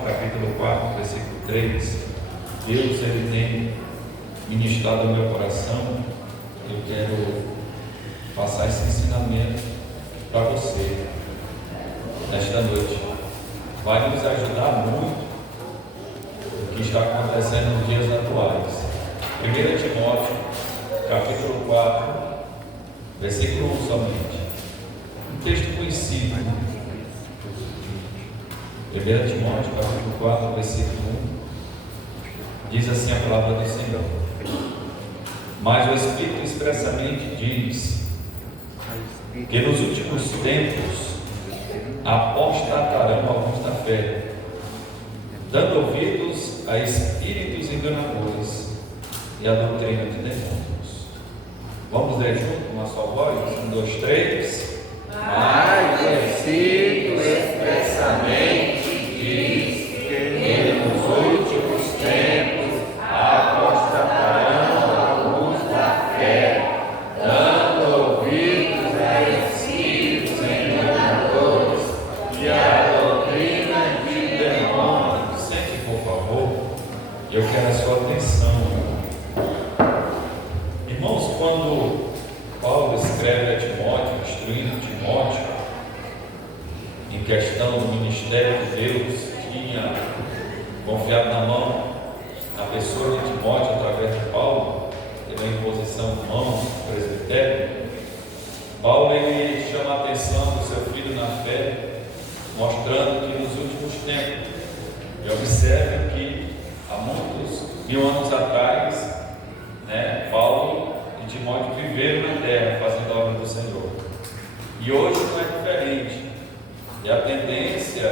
capítulo 4, versículo 3. Deus, Ele tem ministrado ao meu coração. Eu quero passar esse ensinamento para você nesta noite. Vai nos ajudar muito o que está acontecendo nos dias atuais. 1 Timóteo, capítulo 4, versículo 1 somente. Um texto conhecido. 1 Timóteo, capítulo 4, versículo 1. Diz assim a palavra do Senhor: mas o Espírito expressamente diz que nos últimos tempos apostatarão alguns da fé, dando ouvidos a espíritos enganadores e a doutrina de demônios. Vamos ler junto, uma só voz? 1, 2, 3. Mas o Espírito expressamente diz que nos últimos tempos apostatarão alguns da fé, dando ouvidos a espíritos enganadores e a doutrina de demônios. Sente, por favor, eu quero a sua atenção. Irmãos, quando Paulo escreve a Timóteo, instruindo Timóteo em questão do ministério de Deus, tinha confiado na mão, na pessoa de Timóteo através de Paulo, pela imposição de mãos do presbitério. Paulo, ele chama a atenção do seu filho na fé, mostrando que nos últimos tempos, e observe que há muitos mil anos atrás, Paulo e Timóteo viveram na terra fazendo a obra do Senhor, e hoje não é diferente, e a tendência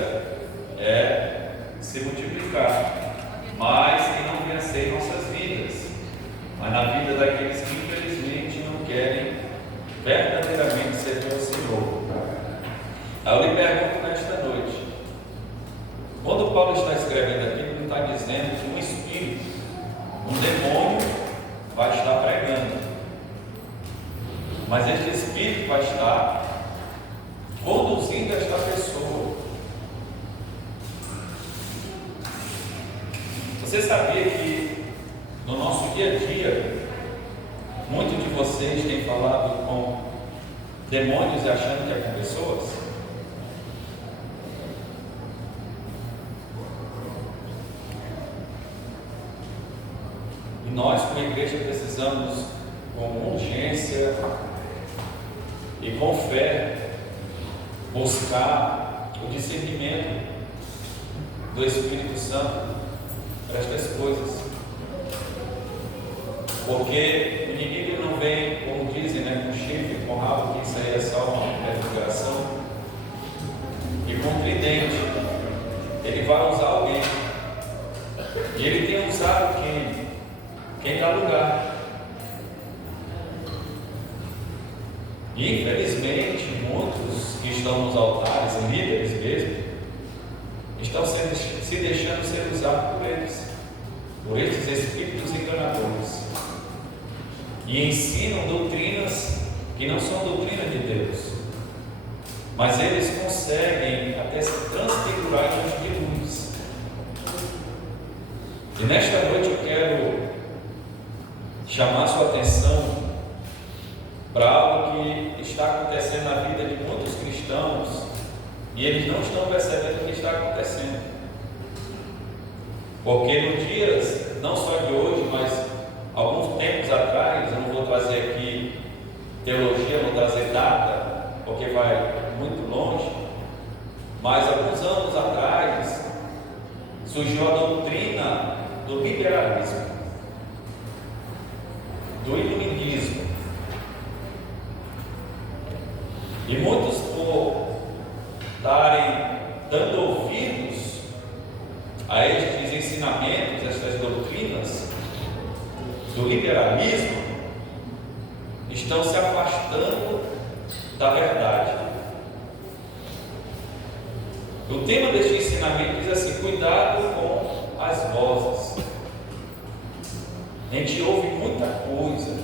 é se multiplicar, mas que não venha ser em nossas vidas, mas na vida daqueles que infelizmente não querem verdadeiramente servir ao Senhor. Aí eu lhe pergunto nesta noite, quando Paulo está escrevendo aqui, ele está dizendo que um espírito, um demônio vai estar pregando, mas este espírito vai estar conduzindo esta pessoa. Você sabia que no nosso dia a dia, muitos de vocês têm falado com demônios e achando que é com pessoas? E nós, como igreja, precisamos, com urgência e com fé, buscar o discernimento do Espírito Santo para estas coisas, porque o inimigo não vem, como dizem, com chifre, com rabo, que isso aí é só uma prefiguração, e com tridente. Ele vai usar alguém, e ele tem usado quem dá lugar. E infelizmente muitos que estão nos altares, líderes mesmo, estão se deixando ser usados por eles, por estes espíritos enganadores, e ensinam doutrinas que não são doutrinas de Deus, mas eles conseguem até se transfigurar em anjos de luz. E nesta noite eu quero chamar sua atenção para algo que está acontecendo na vida de muitos cristãos, e eles não estão percebendo o que está acontecendo, porque nos dias, não só de hoje, mas alguns tempos atrás, eu não vou trazer aqui teologia, não vou trazer data, porque vai muito longe, mas alguns anos atrás surgiu a doutrina do liberalismo, do iluminismo, e muitos, por estarem dando ouvidos a estes ensinamentos, estas doutrinas do liberalismo, estão se afastando da verdade. O tema deste ensinamento diz assim: cuidado com as vozes. A gente ouve muita coisa,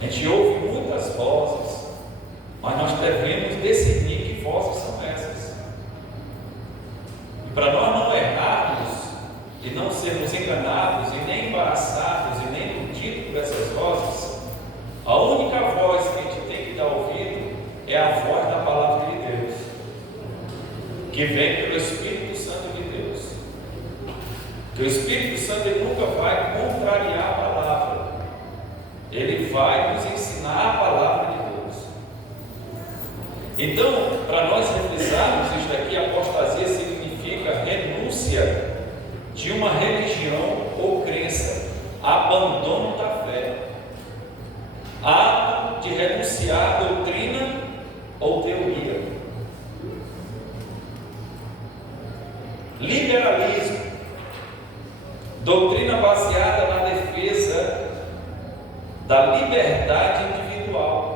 a gente ouve muitas vozes, mas nós devemos discernir que vozes são essas. para nós não errarmos e não sermos enganados e nem embaraçados e nem iludidos por essas vozes, a única voz que a gente tem que dar ouvido é a voz da palavra de Deus, que vem pelo Espírito Santo de Deus. Que o Espírito Santo ele nunca vai contrariar a palavra, ele vai nos ensinar a palavra de Deus. Então, para nós revisarmos isso daqui, apostasia significa renúncia de uma religião ou crença, abandono da fé, ato de renunciar a doutrina ou teoria. Liberalismo, doutrina baseada na defesa da liberdade individual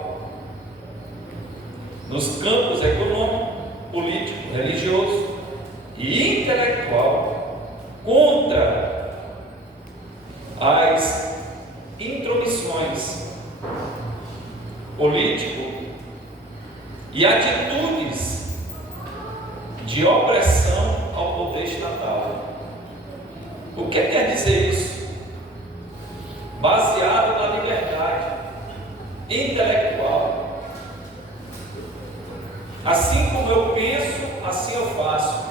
nos campos econômico, político, religioso e intelectual, contra as intromissões político e atitudes de opressão ao poder estatal. O que quer dizer isso? Baseado na liberdade intelectual. Assim como eu penso, assim eu faço.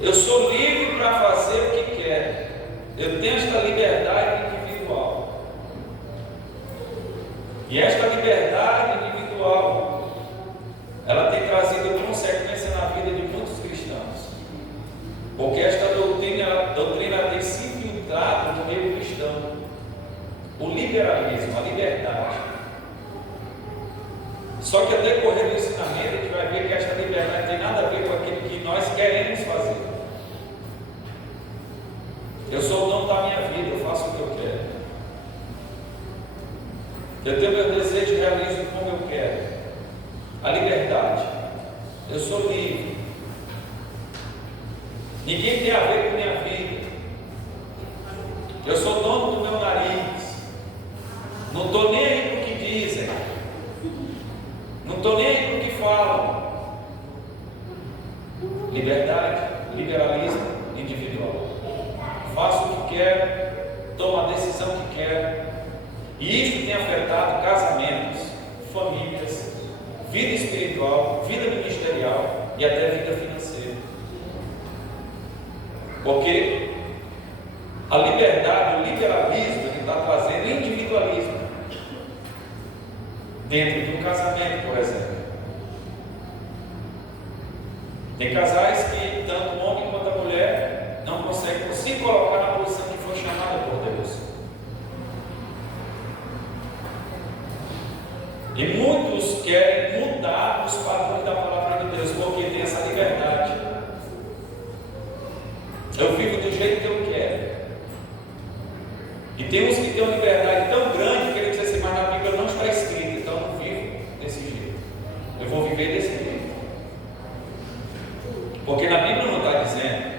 Eu sou livre para fazer o que quero. Eu tenho esta liberdade individual. E esta liberdade individual, ela tem trazido consequência na vida de muitos cristãos. Porque esta doutrina tem se infiltrado no meio cristão. O liberalismo, a liberdade. Só que ao decorrer do ensinamento, a gente vai ver que esta liberdade não tem nada a ver com aquilo que nós queremos fazer. Eu sou o dono da minha vida, eu faço o que eu quero. Eu tenho meu desejo e realizo como eu quero. A liberdade. Eu sou livre. Ninguém tem a ver com minha vida. Eu sou dono do meu nariz. Não estou nem aí para o que dizem. Não estou nem aí para o que falam. Liberdade, liberalismo individual. Faço o que quero, tomo a decisão que quero. E isso tem afetado casamentos, famílias, vida espiritual, vida ministerial e até vida financeira. Porque a liberdade, o liberalismo, ele está trazendo individualismo dentro de um casamento, por exemplo. Tem casais que tanto o homem quanto a mulher não conseguem se colocar na posição que foi chamada por Deus. E muitos querem mudar os padrões da palavra de Deus, porque tem essa liberdade. Eu vivo do jeito que eu quero. E tem uns que têm uma liberdade tão grande que ele diz assim, mas na Bíblia não está escrito, então eu não vivo desse jeito. Eu vou viver desse jeito. Porque na Bíblia não está dizendo.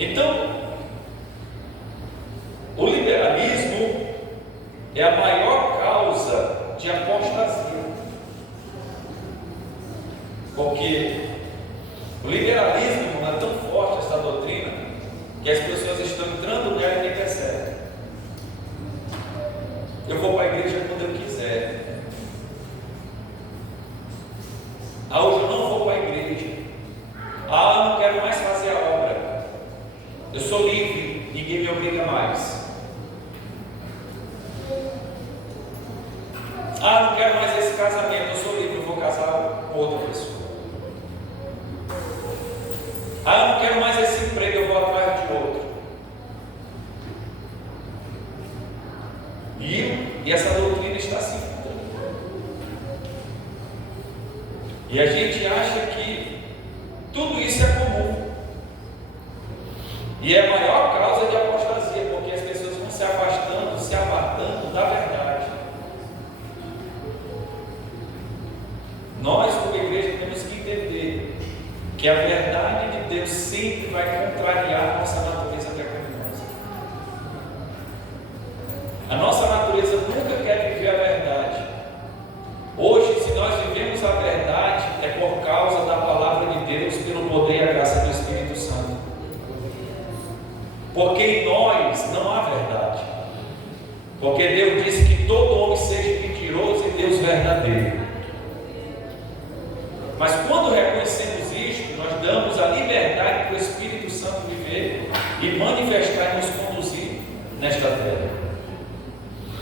Então, o liberalismo é a maior causa de apostasia. Porque o liberalismo é tão forte, essa doutrina, que as pessoas estão entrando nela e nem percebem. Eu vou para a igreja quando eu quiser. Hoje eu não vou para a igreja. Eu não quero mais fazer a obra. Eu sou livre, ninguém me obriga mais. Não quero mais esse casamento, eu sou livre, eu vou casar com outra pessoa. Eu não quero mais esse emprego, eu vou atrás de outro. E essa doutrina está assim. E a gente acha que tudo isso é comum. E é a maior causa de apostasia, porque as pessoas vão se afastando, se apartando da verdade. Nós, como igreja, temos que entender que a verdade de Deus sempre vai contrariar a nossa natureza pecaminosa. A nossa natureza nunca quer viver a verdade. Hoje, se nós vivemos a verdade, Porque Deus disse que todo homem seja mentiroso e Deus verdadeiro. Mas quando reconhecemos isto, nós damos a liberdade para o Espírito Santo viver e manifestar e nos conduzir nesta terra.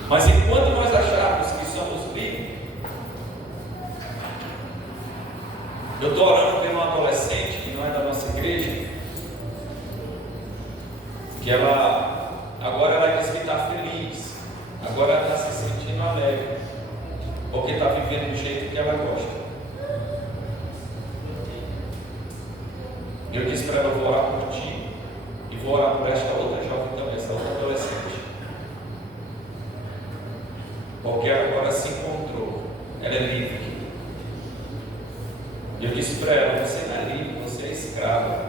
Mas enquanto nós acharmos que somos livres, eu estou orando por uma adolescente que não é da nossa igreja, que agora ela diz que está feliz, agora ela está se sentindo alegre, porque está vivendo do jeito que ela gosta. Eu disse para ela: vou orar por ti e vou orar por esta outra jovem também, essa outra adolescente, porque ela agora se encontrou, ela é livre. Eu disse para ela: você não é livre, você é escrava.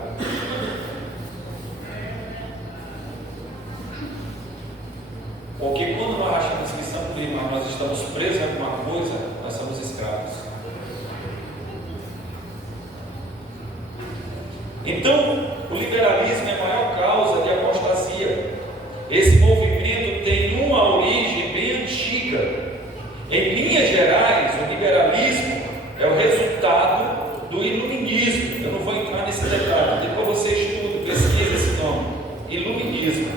Porque quando nós achamos que somos livres, mas nós estamos presos a alguma coisa, nós somos escravos. Então, o liberalismo é a maior causa de apostasia. Esse movimento tem uma origem bem antiga. Em linhas gerais, o liberalismo é o resultado do iluminismo. Eu não vou entrar nesse detalhe, depois você estuda, pesquisa esse nome. Iluminismo,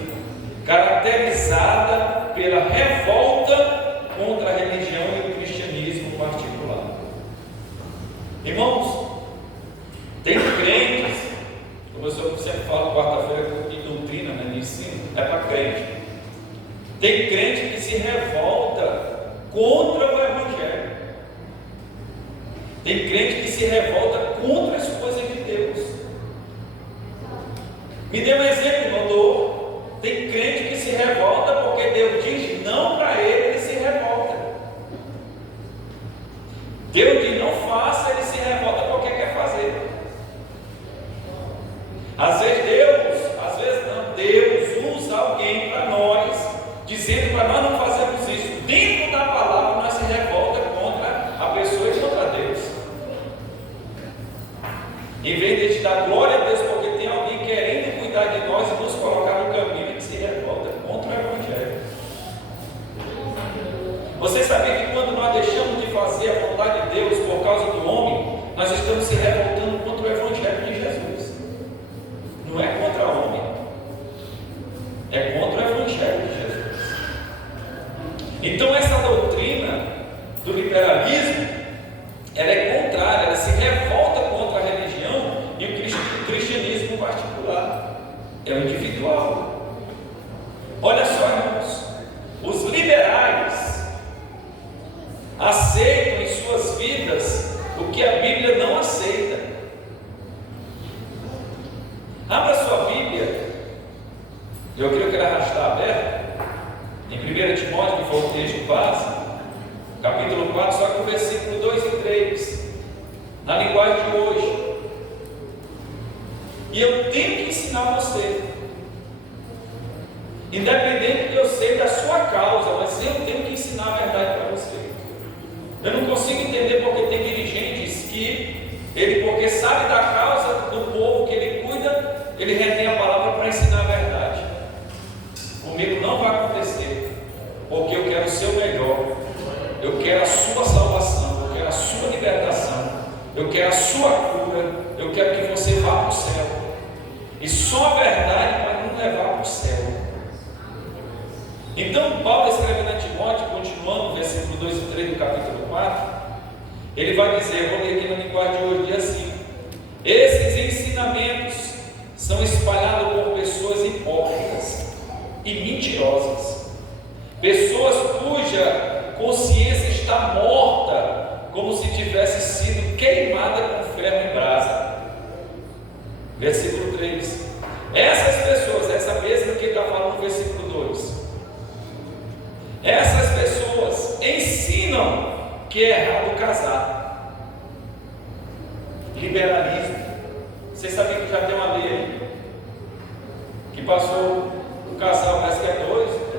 caracterizada pela revolta contra a religião e o cristianismo particular. Irmãos, tem crentes, como eu sempre falo quarta-feira de doutrina, né, de ensino, é para crente. Tem crente que se revolta contra o Evangelho. Tem crente que se revolta contra as coisas de Deus. Me dê um exemplo, irmão. Tem crente que se revolta porque Deus diz não para ele, ele se revolta. Deus diz não faça, ele se revolta porque quer fazer. Às vezes Deus usa alguém para nós, dizendo para nós não fazermos isso. Dentro da palavra nós se revolta contra a pessoa e contra Deus. Em vez de dar glória a Deus porque tem alguém querendo cuidar de nós e nos colocar no caminho, ele se revolta contra o Evangelho. Você sabia que quando nós deixamos de fazer a vontade de Deus por causa do homem, nós estamos se revoltando contra o Evangelho de Jesus? Não é contra o homem, é contra o Evangelho de Jesus. Então essa doutrina do liberalismo, ela é contrária, ela se revolta contra a religião e o cristianismo particular, é o individual. Olha só, irmãos, os liberais aceitam em suas vidas o que a Bíblia não aceita. Abra sua Bíblia, eu creio que ela já está aberta, em 1 Timóteo, que foi o texto base, capítulo 4, só que o versículo 2 e 3, na linguagem de hoje. E eu tenho que ensinar você, independente de eu ser da sua causa, mas eu tenho que ensinar a verdade para você. Eu não consigo entender porque tem dirigentes que porque sabe da causa do povo que ele cuida, ele retém a palavra para ensinar a verdade. Comigo não vai acontecer, porque eu quero o seu melhor, eu quero a sua salvação, eu quero a sua libertação, eu quero a sua cura, eu quero que você vá para o céu, e só a verdade vai nos levar para o céu. Então Paulo escrevendo a Timóteo, continuando no versículo 2 e 3 do capítulo 4, ele vai dizer, vou ler aqui na linguagem de hoje, diz assim: esses ensinamentos são espalhados por pessoas hipócritas e mentirosas, pessoas cuja consciência está morta, como se tivesse sido queimada com ferro em brasa. Versículo 3. Essas pessoas, essa mesma que está falando no versículo 2, essas pessoas ensinam que é errado casar. Liberalismo. Você sabia que já tem uma lei aí que passou o casal, parece que é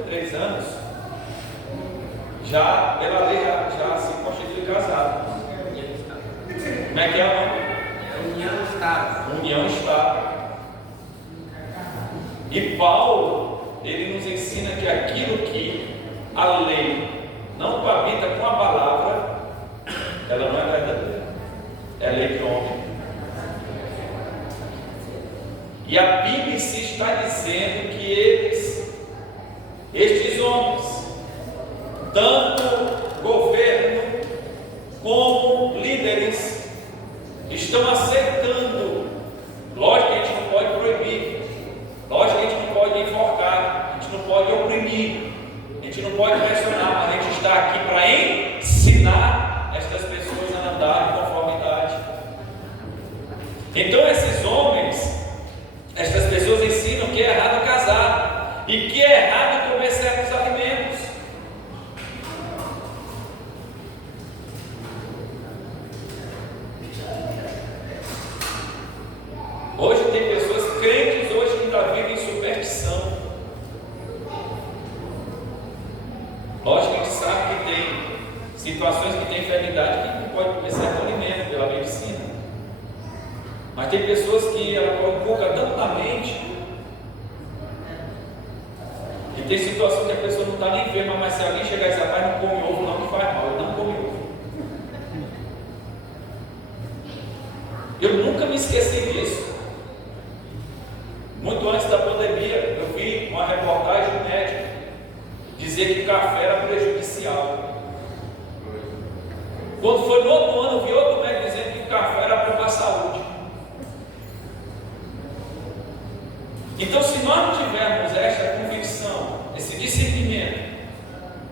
3 anos, já pela lei já se constitui casado. Como é que é o nome? União estável. União estável. E Paulo, ele nos ensina que aquilo que a lei não coabita com a palavra, ela não é verdadeira. É a lei de homem. E a Bíblia em si está dizendo que estes homens, tanto governo como líderes, estão aceitando. Lógico que a gente não pode proibir, lógico que a gente não pode enforcar, a gente não pode oprimir, a gente não pode pressionar, mas a gente está aqui para ensinar estas pessoas a andar em conformidade. Então esses homens, estas pessoas ensinam que é errado casar e que é errado comer certos alimentos. Hoje tem pessoas crentes hoje que ainda vivem em superstição. Lógico que a gente sabe que tem situações que tem enfermidade que não pode comer certo alimento pela medicina. Mas tem pessoas que ela inculca tanto na mente, e tem situação que a pessoa não está nem enferma, mas se alguém chegar e dizer, rapaz, não come ovo, não, que faz mal, ele não come ovo. Eu nunca me esqueci disso. Muito antes da pandemia, eu vi uma reportagem do médico dizer que o café era prejudicial. Quando foi no outro ano, eu vi outro médico dizendo que o café era bom para a saúde. Então, se nós não tivermos esta convicção, esse discernimento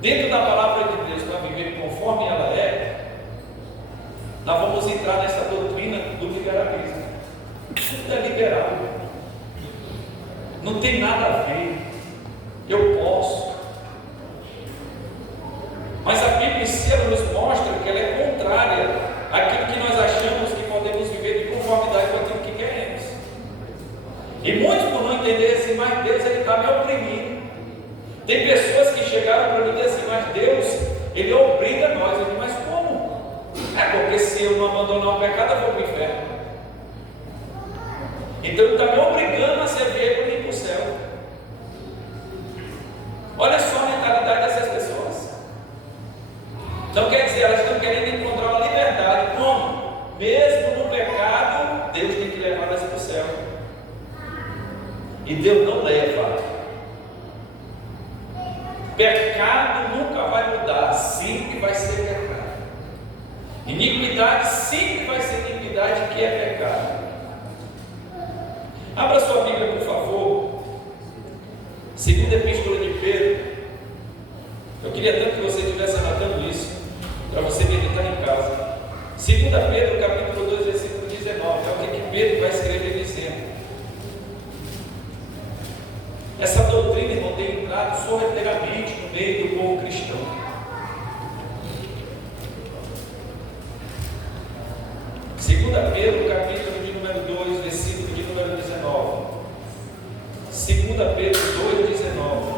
dentro da palavra de Deus para viver conforme ela é, nós vamos entrar nessa doutrina do liberalismo. Tudo é liberal, não tem nada a ver. Eu posso, mas a Bíblia em si ela nos mostra que ela é contrária àquilo que nós achamos que podemos viver de conformidade com aquilo que queremos. E muitos por não entender assim, mas Deus ele está me oprimindo. Tem pessoas que chegaram para mim e dizem assim, mas Deus ele obriga nós. Eu digo, mas como? É porque se eu não abandonar o pecado eu vou para o inferno. Então ele está me obrigando a servir para ir para o céu. Olha só a mentalidade dessas pessoas. Então quer dizer, elas estão querendo encontrar uma liberdade. Como? Mesmo no pecado, Deus tem que levar elas para o céu. E Deus não leva. Pecado nunca vai mudar, sempre vai ser pecado. Iniquidade sempre vai ser iniquidade, que é pecado. Abra sua Bíblia, por favor. Segunda Epístola de Pedro. Eu queria tanto que você estivesse anotando isso, para você meditar em casa. Segunda Pedro, capítulo 2, versículo 19. É o que Pedro vai escrever dizendo. Essa doutrina, irmão, tem entrado sorrateiramente no meio do povo cristão. Segunda Pedro, capítulo de número 2, versículo de número 19. Segunda Pedro 2,19.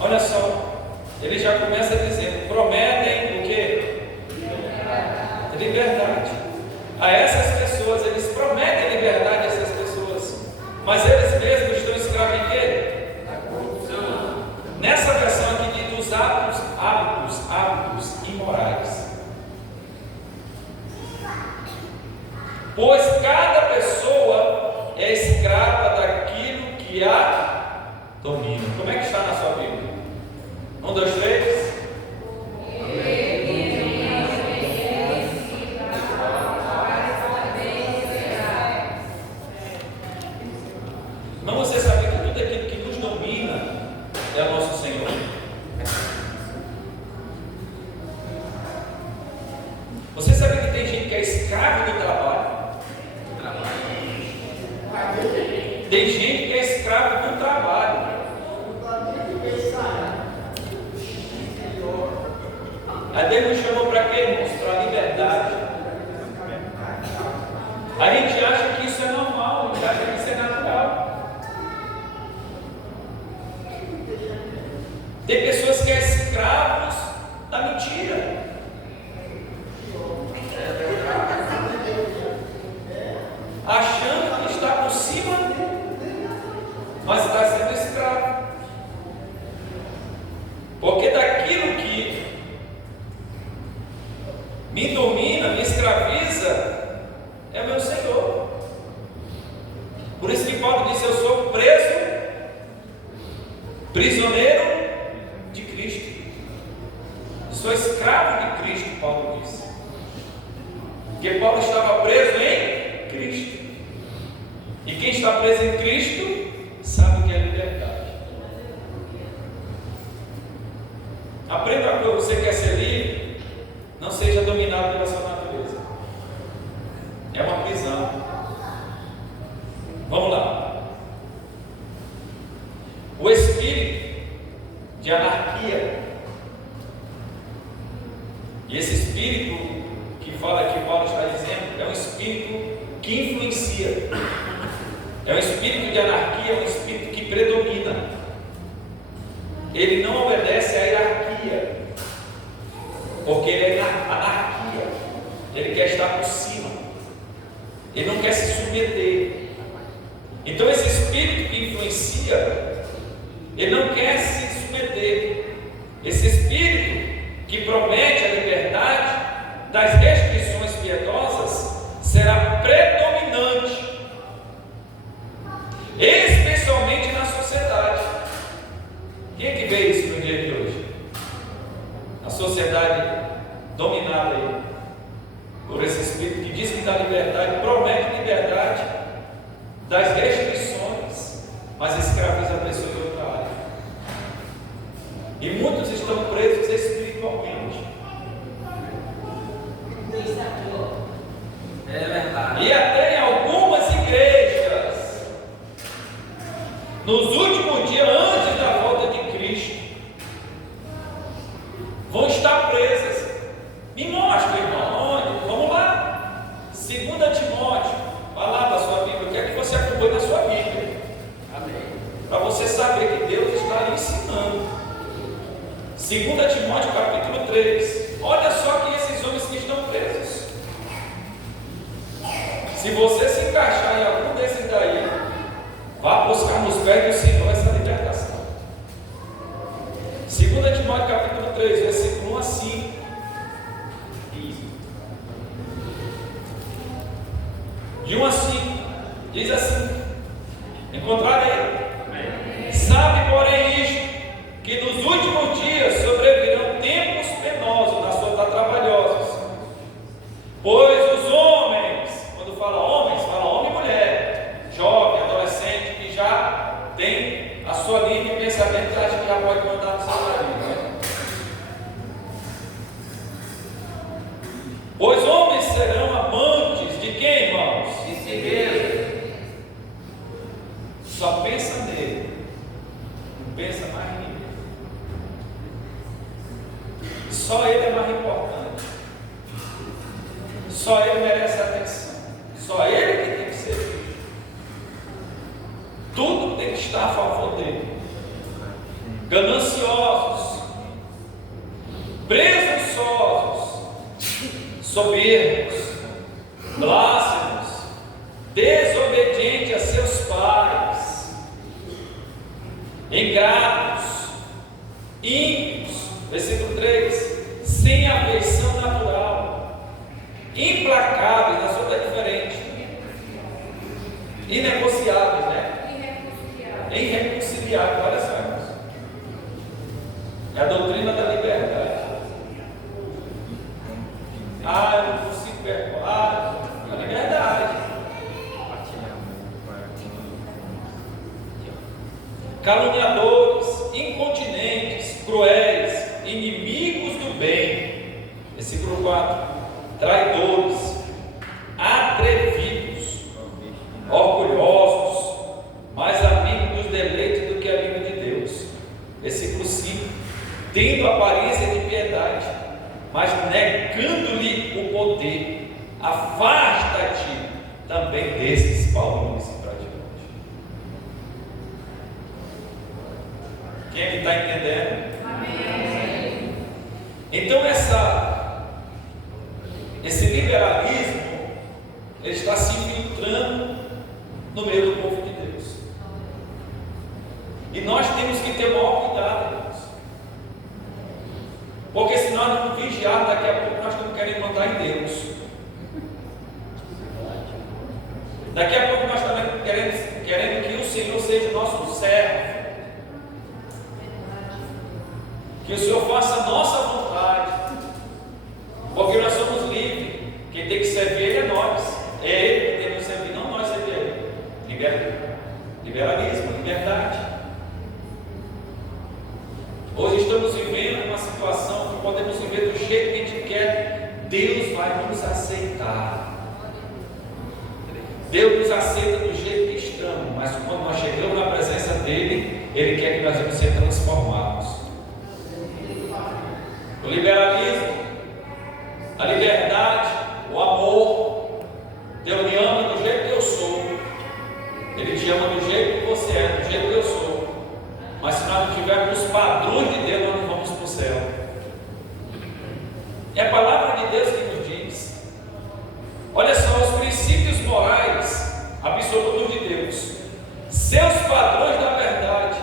Olha só, ele já começa dizendo, prometem o quê? Liberdade. A essas pessoas, eles prometem liberdade a essas pessoas, mas eles mesmos estão escravos em quê? Nessa versão aqui diz dos hábitos imorais. Pois cada pessoa é escrava daquilo que a domina. Como é que está na sua Bíblia? 1, 2, 3. Mas você sabe que tudo aquilo que nos domina é o nosso Senhor. Você sabe que tem gente que é escravo do trabalho? Tem gente que é escravo do trabalho. A Deus nos chamou para quê, irmãos? Para a liberdade. A gente acha que isso é normal, a gente acha que isso é natural. Tem pessoas que são escravos da mentira. Achando que está por cima, mas está sendo escravo. me domina, me escraviza, é o meu Senhor. Por isso que Paulo disse: eu sou preso, prisioneiro de Cristo. Sou escravo de Cristo, Paulo disse. Porque Paulo estava preso em Cristo. E quem está preso em Cristo sabe o que é liberdade. Aprenda a coisa: você quer ser livre, não seja dominado pela sua natureza. É uma prisão. Vamos lá. O espírito de anarquia, e esse espírito que fala que Paulo está dizendo, é um espírito que influencia, é um espírito de anarquia, é um espírito que predomina. Ele não obedece à hierarquia, porque ele é anarquia, ele quer estar por cima, ele não quer se submeter. Então esse espírito que influencia, ele não quer se submeter. Esse espírito que promete a liberdade das restrições piedosas será predominante, especialmente na sociedade. Quem é que vê isso no dia de hoje? A sociedade dominada aí por esse espírito que diz que dá liberdade, promete liberdade das restrições, mas escraviza a pessoa em outra área. E muitos estão presos espiritualmente. É verdade. E até em algumas igrejas, nos últimos dias, antes da volta de Cristo, vão estar presas. Me mostra, irmão, onde? Vamos lá. 2 Timóteo, vai lá da sua Bíblia. Eu quero que você acompanhe na sua Bíblia. Amém. Para você saber que Deus está lhe ensinando. 2 Timóteo capítulo 3. Olha só que esses homens que estão presos, se você se encaixar em algum desses daí, vá buscar nos pés do Senhor essa libertação. 2 Timóteo capítulo 3, versículo 1 a 5. De 1 a 5, diz assim: encontrarei. Sabe, porém, isto, que nos últimos dias sobrevirão tempos penosos, na sua trabalhosos. Pois os homens, quando fala homens, fala homem e mulher, jovem, adolescente, que já tem a sua linha de pensamento, que acha que já pode mandar no seu marido, né? Pois homens serão amantes de quem, irmãos? De si mesmo. Só pensa nele, não pensa mais em ninguém. Só ele é mais importante, só ele merece atenção, só ele que tem que ser visto. Tudo tem que estar a favor dele. Gananciosos, presunçosos, soberbos, blasfemos, desobedientes a seus pais, ingratos, ímpios, versículo 3, sem afeição natural, implacáveis, na sua é diferente, inegociáveis, né? Irreconciliáveis, olha só, irmãos. É a doutrina da liberdade. Ah, eu não consigo perdoar. A liberdade. Caluniadores, incontinentes, cruéis, inimigos do bem. Versículo 4. Traidores, atrevidos, orgulhosos, mais amigos dos deleites do que amigos de Deus. Versículo 5. Tendo aparência de piedade, mas negando-lhe o poder, afasta-te também desses. Paulo disse para Timóteo. Quem é que está entendendo? Amém. Então esse liberalismo, ele está se infiltrando no meio do povo de Deus. E nós temos que ter o maior cuidado, irmãos. Porque se nós não vigiarmos, daqui a pouco nós estamos querendo mandar em o Senhor faça a nossa vontade, porque nós somos livres. Quem tem que servir Ele é nós, é Ele que tem que nos servir, não nós servir Ele. Liberalismo, liberdade. Hoje estamos vivendo uma situação que podemos viver do jeito que a gente quer. Deus vai nos aceitar. Deus nos aceita do jeito que estamos, mas quando nós chegamos na presença dEle, Ele quer que nós vamos ser transformados. O liberalismo, a liberdade, o amor. Deus me ama do jeito que eu sou. Ele te ama do jeito que você é, do jeito que eu sou. Mas se nós não tivermos os padrões de Deus, nós não vamos para o céu. É a palavra de Deus que nos diz. Olha só, os princípios morais absolutos de Deus, seus padrões da verdade,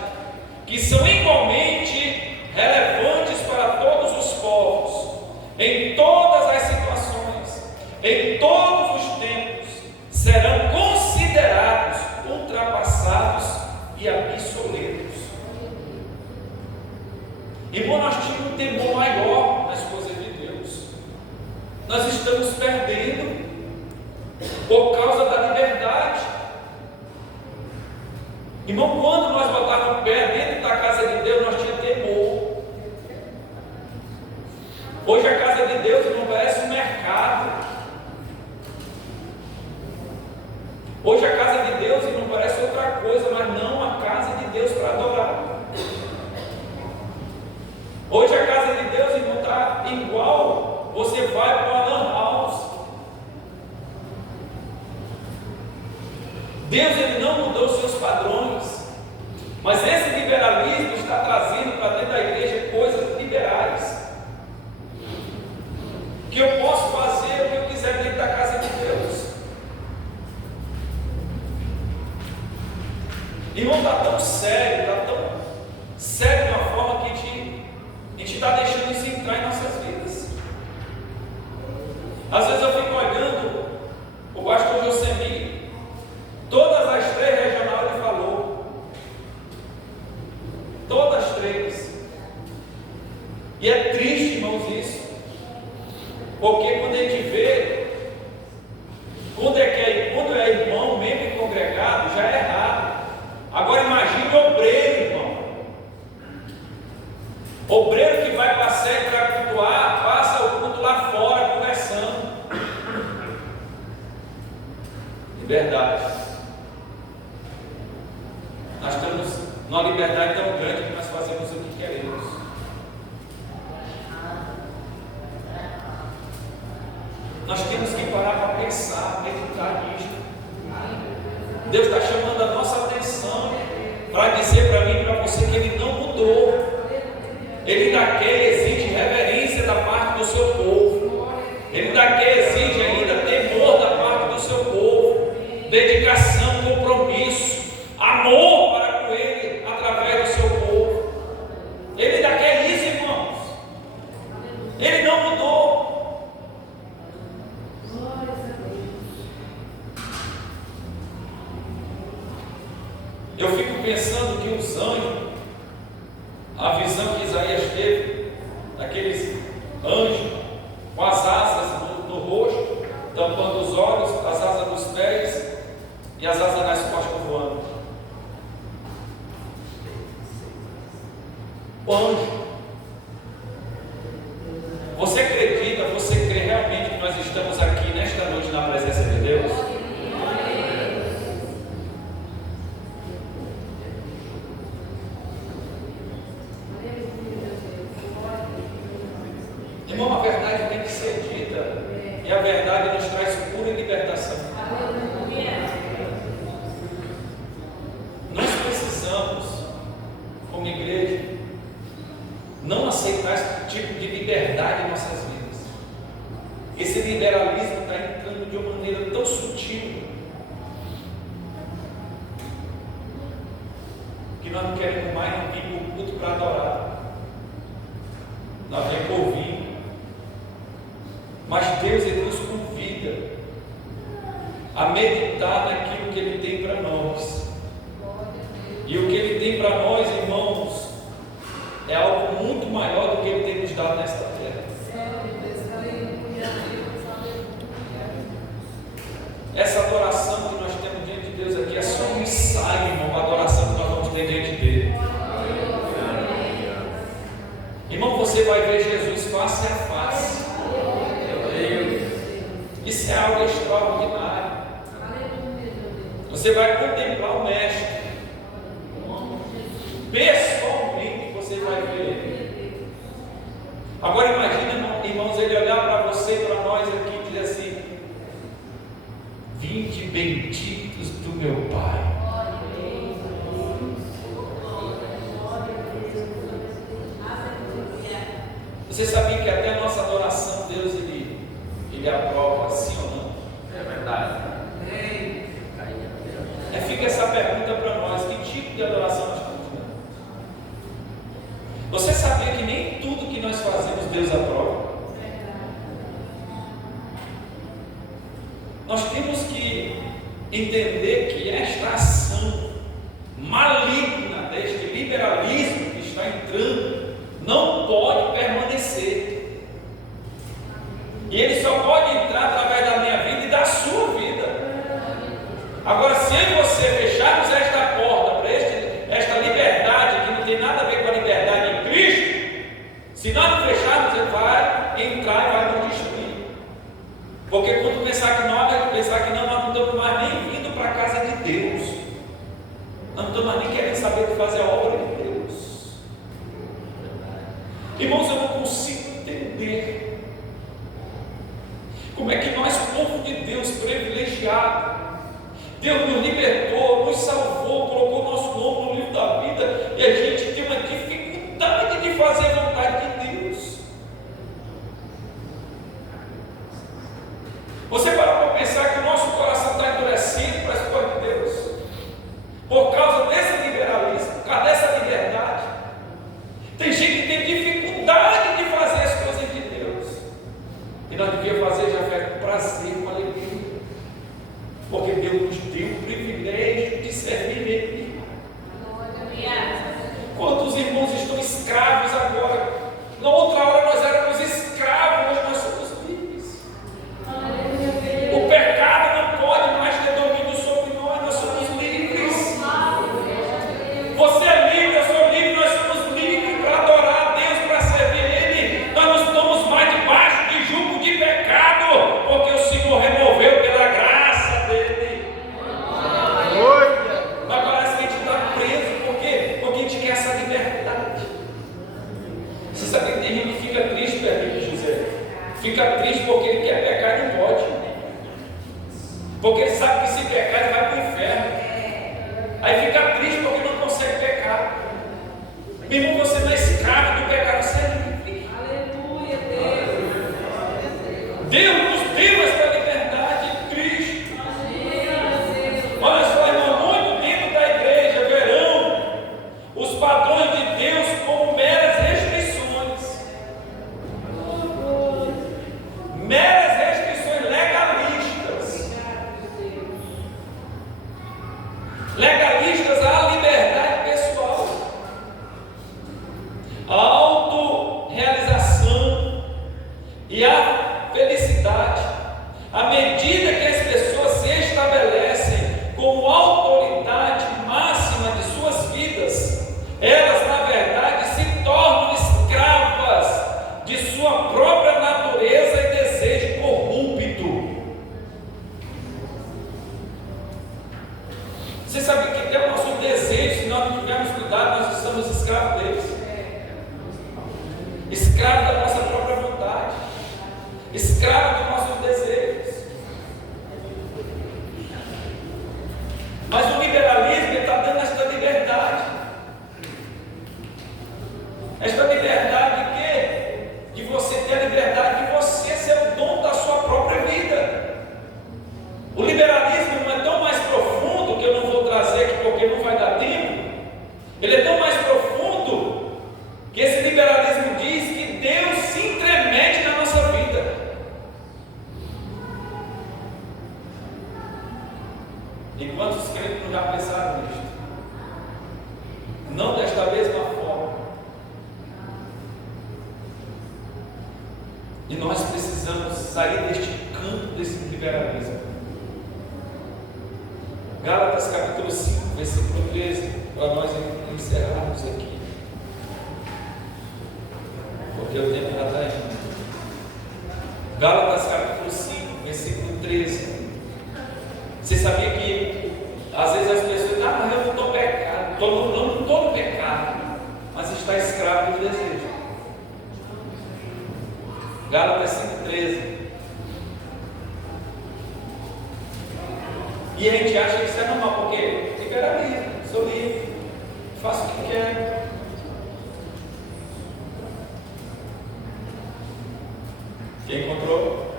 que são igualmente relevantes para todos os povos, em todas as situações, em todos os tempos, serão considerados ultrapassados e obsoletos. Irmão, nós tínhamos um temor maior nas coisas de Deus. Nós estamos perdendo por causa da liberdade. Irmão, quando nós botávamos o pé dentro da casa de Deus, nós tínhamos temor. Hoje a casa de Deus não parece um mercado. Hoje a casa de Deus não parece outra coisa, mas não a casa de Deus para adorar. Hoje a casa de Deus não está igual. Você vai para uma lan house. Deus ele não mudou os seus padrões, mas esse liberalismo está trazendo para dentro da igreja coisas liberais, que eu posso fazer o que eu quiser dentro da casa de Deus. Irmão, está tão sério de uma forma que a gente está deixando isso entrar em nossas vidas. Às vezes eu fico olhando o pastor Josemir, todas as 3 regionais ele falou, todas as 3, e é triste, irmãos, isso, porque quando a gente vê, quando é irmão, membro congregado, já é errado. Agora imagine o obreiro, irmão, obreiro que vai para a sede para cultuar, passa o culto lá fora conversando. Liberdade. Nós estamos numa liberdade tão grande que nós fazemos o que queremos. Nós temos que parar para pensar, meditar nisso. Deus está chamando a nossa atenção para dizer para mim e para você que Ele não mudou. Ele ainda quer, exige reverência da parte do seu povo. Ele ainda quer, exige ainda temor da parte do seu povo, dedicação, compromisso, amor para com Ele através do seu povo. Ele ainda quer isso, irmãos. Ele não mudou. Eu fico pensando que os anjos, a visão que Isaías teve, daqueles anjos com as asas no rosto, tampando os olhos, as asas dos pés e as asas nas costas voando. O anjo. Você acredita, você crê realmente que nós estamos aqui nesta noite na presença de Deus? Irmão, a verdade tem que ser dita, e a verdade nos traz cura e libertação. Nós precisamos, como igreja, não aceitar esse tipo de liberdade em nossas vidas. Esse liberalismo está entrando de uma maneira tão sutil que nós não queremos mais não vir para o culto para adorar. Nós viemos por ouvir. Mas Deus ele nos convida a meditar naquilo que Ele tem para nós. E o que Ele tem para nós, irmãos, é algo muito maior Você vai contemplar o Mestre. Pessoalmente você vai ver Ele. Agora imagina, irmãos, Ele olhar para você e para nós aqui e dizer assim: vinde benditos do meu Pai. Você sabia que até a nossa adoração, Deus, Ele aprova, sim ou não? É verdade. Fica essa pergunta para nós: que tipo de adoração nós estamos dando? Você sabia que nem tudo que nós fazemos Deus aprova? Nós temos que entender que esta ação maligna deste liberalismo que está entrando não pode permanecer. E ele só pode entrar através da minha vida e da sua vida. Agora, se você fecharmos esta porta para esta liberdade, que não tem nada a ver com a liberdade em Cristo, se nós não fecharmos, ele vai entrar e vai nos destruir. Porque quando pensar que não, nós não estamos mais nem vindo para a casa de Deus. Nós não estamos mais nem querendo saber de fazer a obra de Deus. Irmãos, eu não consigo entender como é que nós, povo de Deus privilegiado, Deus nos libertou, nos salvou, colocou nosso nome no livro da vida, e a gente tem uma dificuldade de fazer a vontade de Deus. Você parou para pensar que o nosso coração está endurecendo para as coisas de Deus? Por causa desse liberalismo, por causa dessa liberdade. Tem gente que tem dificuldade de fazer as coisas de Deus. E nós devíamos fazer já com prazer, com alegria. Porque Deus nos deu o privilégio de servir Ele. Quantos irmãos estão escravos agora? Na outra hora nós éramos escravos, hoje nós somos livres. O pecado não pode mais ter domínio sobre nós, nós somos livres. Você é livre, eu sou livre, nós somos livres para adorar a Deus, para servir Ele. Nós não estamos mais debaixo de jugo de pecado, porque o Senhor removeu pela graça dele. Mas parece que a gente está preso, por quê? Porque a gente quer essa liberdade. Você sabe que tem gente que fica triste, pergunta José. Fica triste porque ele quer pecar e não pode. Porque ele sabe que se pecar ele vai para o inferno. Aí fica triste porque não consegue pecar. Meu irmão, você não é escravo do pecado, você é livre. Aleluia, Deus. Deus nos deu esta liberdade em Cristo. Olha só, irmão, muito dentro da igreja verão os padrões de Deus como meras restrições. Meras restrições legalistas. Legalistas à liberdade pessoal, à autorrealização e à felicidade. À medida que as pessoas se estabelecem como autoridade máxima de suas vidas, elas na verdade se tornam escravas de sua própria natureza e desejo corrupto. Você sabe que até o nosso desejo, se nós não tivermos cuidado, nós estamos escravos deles. Escravos da nossa própria vontade. Escravos dos nossos desejos. Mas o liberalismo está dando esta liberdade. Esta liberdade de quê? De você ter a liberdade de você ser o dono da sua própria vida. O liberalismo não é tão mais profundo, que eu não vou trazer aqui porque não vai dar tempo. Ele é tão mais profundo que esse liberalismo diz que Deus se intromete na nossa vida. E quantos crentes já pensaram nisto? Não desta mesma forma. E nós precisamos sair deste campo desse liberalismo. Gálatas capítulo 5, versículo 13, para nós encerrarmos aqui. Porque o tempo já está indo. Gálatas capítulo 5, versículo 13. Você sabia que Às vezes as pessoas dizem, mas eu não estou pecado, não estou no pecado, mas está escravo dos desejos. Gálatas 5,13. E a gente acha que isso é normal, porque liberalismo, sou livre, faço o que quero. Quem encontrou?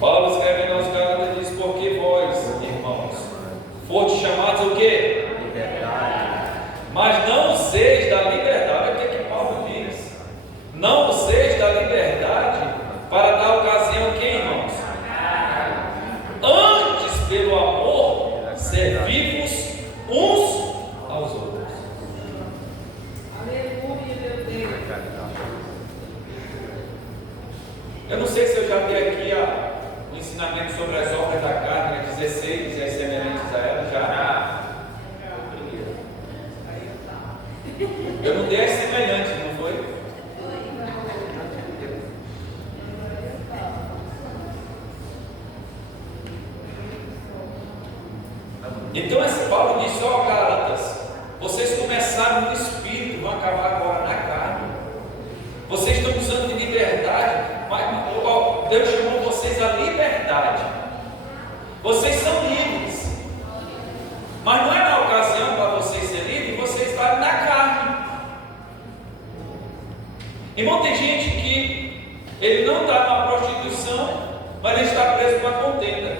Paulo escrevendo aos Gálatas diz: porque vós, irmãos, foste chamados o quê? Liberdade. Mas não useis da liberdade. O que é que Paulo diz? Não useis da liberdade para dar ocasião a quem, irmãos? Antes, pelo amor, servimos uns aos outros. Aleluia, meu Deus. Eu não sei se eu já vi aqui o ensinamento sobre as obras da carne, né, 16 e as semelhantes a ela, já. Eu não dei as semelhantes, não foi? Então esse Paulo disse: ó Gálatas, vocês começaram no Espírito, vão acabar agora na carne. Vocês estão usando de liberdade, mas Deus chamou vocês à liberdade. Vocês são livres, mas não é na ocasião para vocês serem livres, vocês estarem na carne. Irmão, tem gente que ele não está na prostituição, mas ele está preso com a contenda.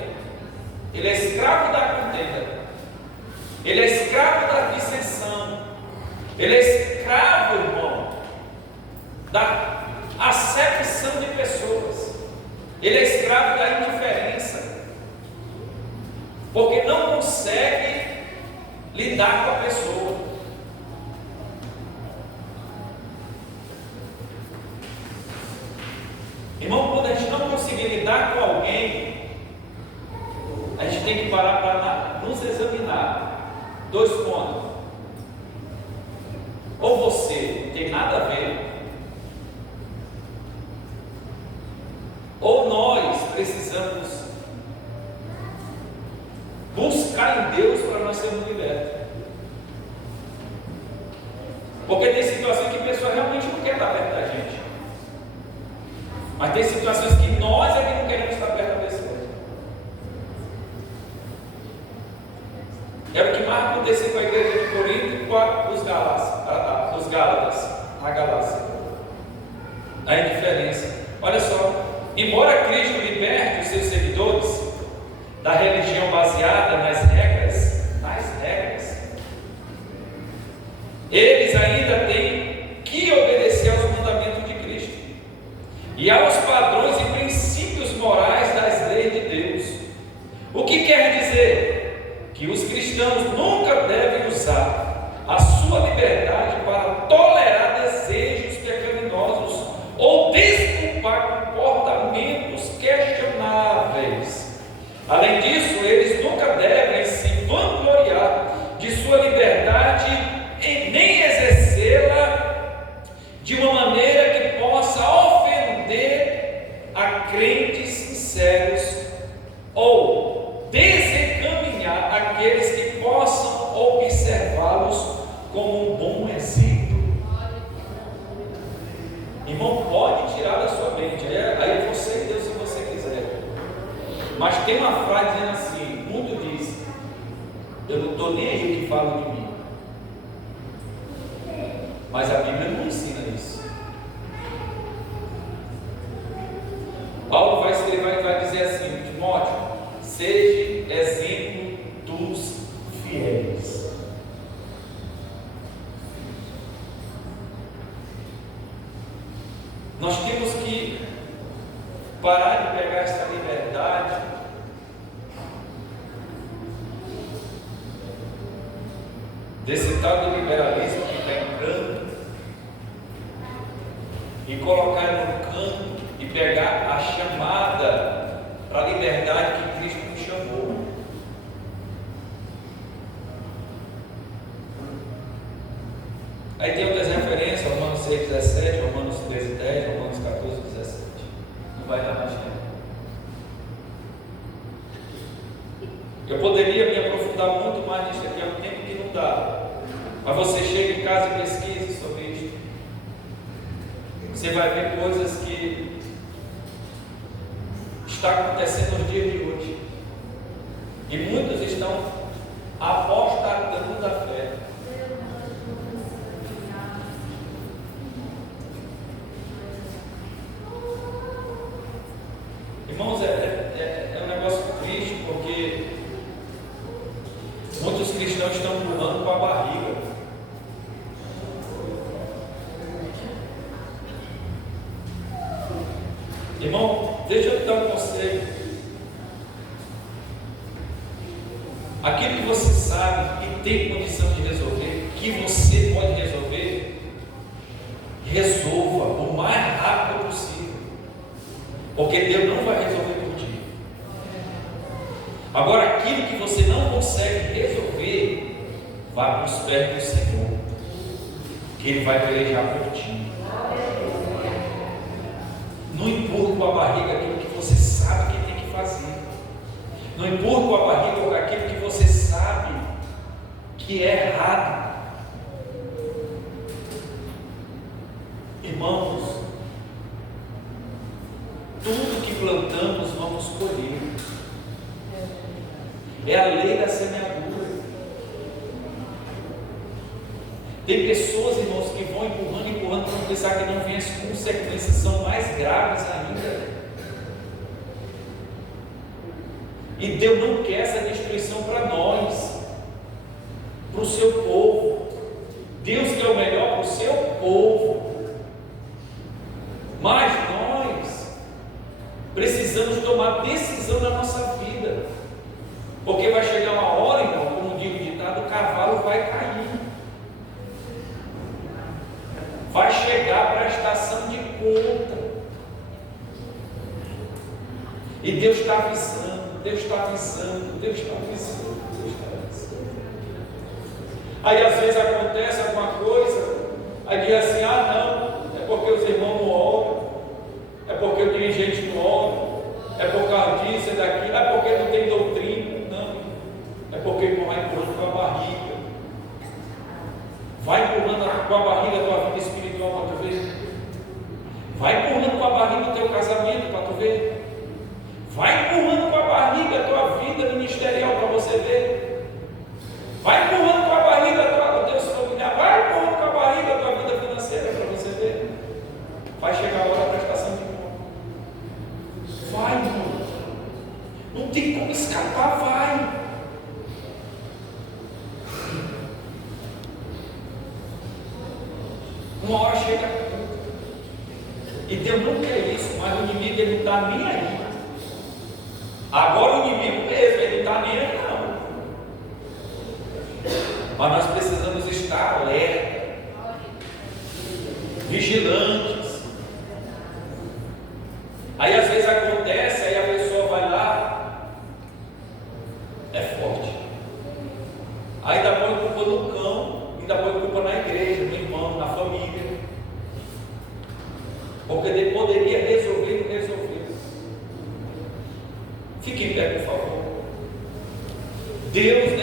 Ele é escravo da contenda. Ele é escravo da dissensão. Ele é escravo, irmão, da acepção de pessoas. Ele é escravo da indiferença, porque não consegue lidar com a pessoa. Irmão, quando a gente não conseguir lidar com alguém, a gente tem que parar para nos examinar. 2 pontos. Ou você não tem nada a ver, ou nós precisamos buscar em Deus para nós sermos libertos. Porque tem situações que a pessoa realmente não quer estar perto da gente, mas tem situações que nós é que não queremos estar perto da pessoa. Era o que mais aconteceu com a igreja de Corinto e com os Gálatas, na Galácia. A indiferença. Olha só, embora Cristo liberte os seus seguidores da religião baseada nas regras, eles ainda têm que obedecer aos mandamentos de Cristo e aos padrões e princípios morais das leis de Deus. O que quer dizer? Que os cristãos nunca devem usar a sua liberdade para tolerar desejos pecaminosos ou desculpar comportamentos questionáveis. Além disso, eles nunca devem se vangloriar de sua liberdade e nem exercê-la de uma maneira que possa ofender a crentes sinceros ou desencaminhar aqueles que possam observá-los como um bom exemplo. Irmão, pode tirar da sua mente, aí você e Deus, se você quiser. Mas tem uma frase dizendo assim: o mundo diz, eu não estou nem aí o que falam de mim. Mas a Bíblia não ensina isso. Paulo vai escrever e vai dizer assim: Timóteo, seja exemplo dos fiéis. Nós temos que parar de pegar essa liberdade desse tal de liberalismo que está entrando e colocar no canto e pegar a chamada para a liberdade que Cristo nos chamou. Aí tem outras referências, Romanos 6,17, Romanos 13,10, Romanos 14,17. Não vai dar mais tempo. Eu poderia me aprofundar muito mais nisso aqui, é um tempo que não dá. Mas você chega em casa e pesquisa sobre isso. Você vai ver coisas que está acontecendo nos dias de hoje. E muitos estão apostatando da fé. Irmãos, é um negócio triste, porque muitos cristãos estão empurrando com a barriga. Irmão, deixa eu te dar um conselho. Aquilo que você sabe e tem condição de resolver, que você pode resolver, resolva o mais rápido possível. Porque Deus não vai resolver por ti. Agora, aquilo que você não consegue resolver, vá para os pés do Senhor, que Ele vai pelejar por ti. Não empurre com a barriga aquilo que você sabe que tem que fazer. Não empurre com a barriga aquilo que você sabe que é errado. Irmãos, tudo que plantamos vamos colher. É a lei da semeadura. Tem pessoas, irmãos, que vão empurrando, para pensar que não vem, as consequências são mais graves ainda. E Deus não quer essa destruição para nós, para o seu povo. Deus quer o melhor para o seu povo. Mas nós precisamos tomar decisão na nossa vida. Porque vai chegar uma hora, irmão, como diz o ditado, o cavalo vai cair. Vai chegar para a estação de conta. E Deus está avisando, Deus está avisando, Deus está avisando, Deus está avisando. Aí às vezes acontece alguma coisa, aí diz assim, não, é porque os irmãos não oram, é porque o dirigente não ora, é por causa disso, é daquilo, é porque não tem doutrina, não, é porque o irmão vai empurrando com a barriga. Vai empurrando com a barriga a tua vida espiritual para tu ver. Vai empurrando com a barriga o teu casamento para tu ver. Vai empurrando com a barriga a tua vida ministerial para você ver. Vai empurrando com a barriga o teu familiar. Vai empurrando com a barriga a tua vida financeira para você ver. Vai chegar a hora da prestação de conta. Vai, irmão. Não tem como escapar, vai. Uma hora chega a conta. E Deus não quer isso, mas o inimigo ele não está nem aí. Agora o inimigo mesmo, ele não está nem aí não. Mas nós precisamos estar alerta, vigilantes. Aí às vezes acontece, aí a pessoa vai lá, é forte. Aí ainda põe culpa no cão, ainda põe culpa na igreja, no irmão, na família. Porque ele poderia resolver e não resolveu. Fique em pé, por favor. Deus